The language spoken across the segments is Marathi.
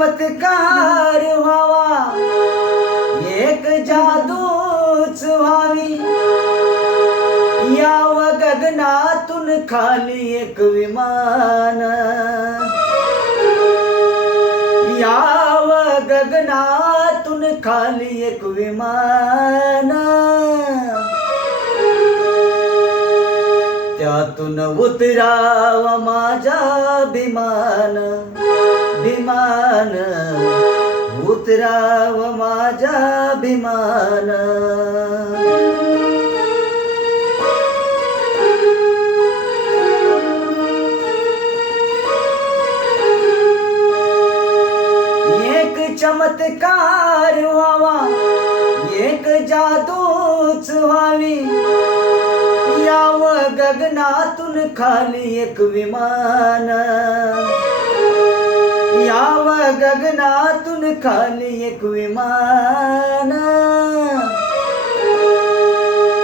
चमत्कार व्हावा, एक जादूच व्हावी, याव गगनातून खाली एक विमान, याव गगनातून खाली एक विमान, त्यातून उतराव माझा विमान, विमान उतराव माझा विमान. एक चमत्कार व्हावा, एक जादूच व्हावी, याव गगनातून खाली एक विमान, याव गगनातून खाली एक विमान,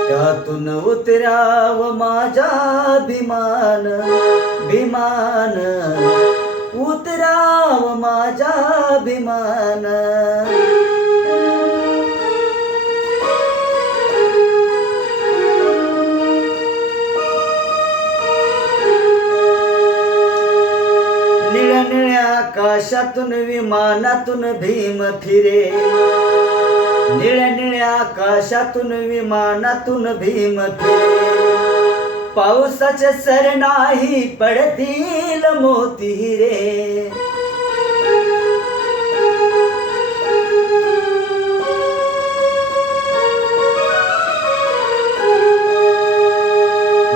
त्यातून उतराव माझा विमान, विमान उतराव माझा विमान. निळ्या निळ्या आकाशातून विमानातून भीम फिरे, निळ्या निळ्या आकाशातून विमानातून भीम फिरे, पावसाचे सर नाही पडतील मोती रे.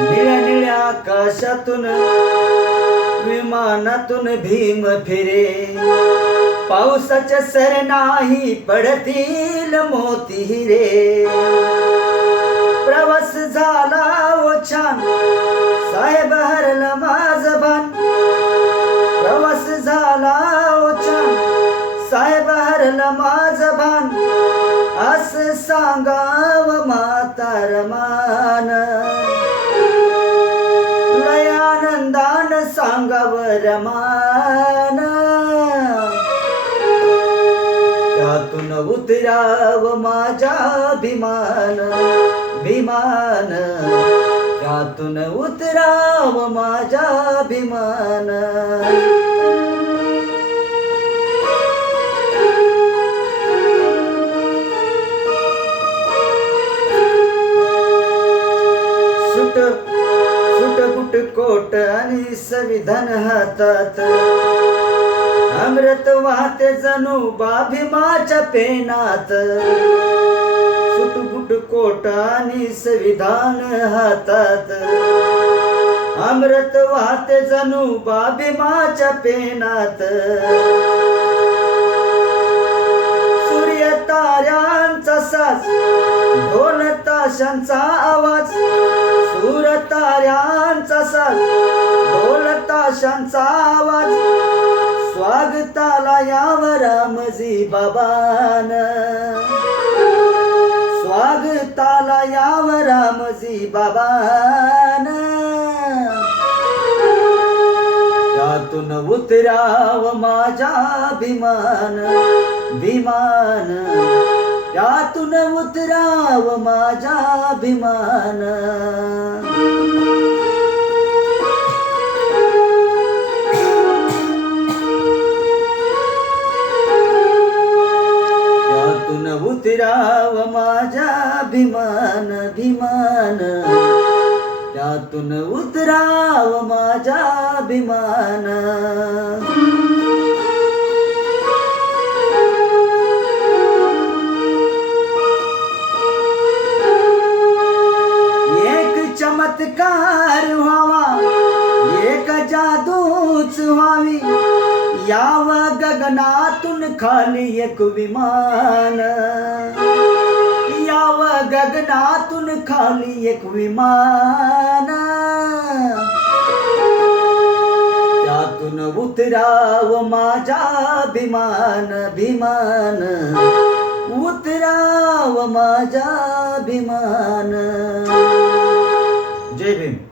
निळ्या निळ्या आकाशातून विमानातून भीम फिरे, पावसाचे सर नाही पडतील मोती रे. प्रवास झाला ओ छान, साहेब हरलं माझं भान, प्रवास झाला ओ छान, साहेब हरलं माझं भान, असं सांगाव म्हातार मान, लय आनंदान सांगाव रमान, त्यातून उतराव माझा विमान, विमान त्यातून उतराव माझा विमान. सुट सुट बुट कोट आणि संविधान हातात, अमृत वाहते जणू भीमाच्या पेनात. सुटबुट कोट आणि संविधान हातात, अमृत वाहते जणू भीमाच्या पेनात. सूर्य ताऱ्यांचा साज, ढोल ताशांचा आवाज, सूर्य ताऱ्यांचा साज, ढोल ताशांचा आवाज, स्वागताला याव रामजी बाबान, स्वागताला याव रामजी बाबान. त्यातून उतराव माझा विमान, विमान त्यातून उतराव माझा विमान. उतराव माझा विमान, विमान त्यातून उतराव माझा विमान. एक चमत्कार व्हावा, एक जादूच व्हावी, याव गगनातून खाली एक विमान, याव गगनातून खाली एक विमान. त्यातून उतराव माझा विमान, विमान उतराव माझा विमान. जय भीम.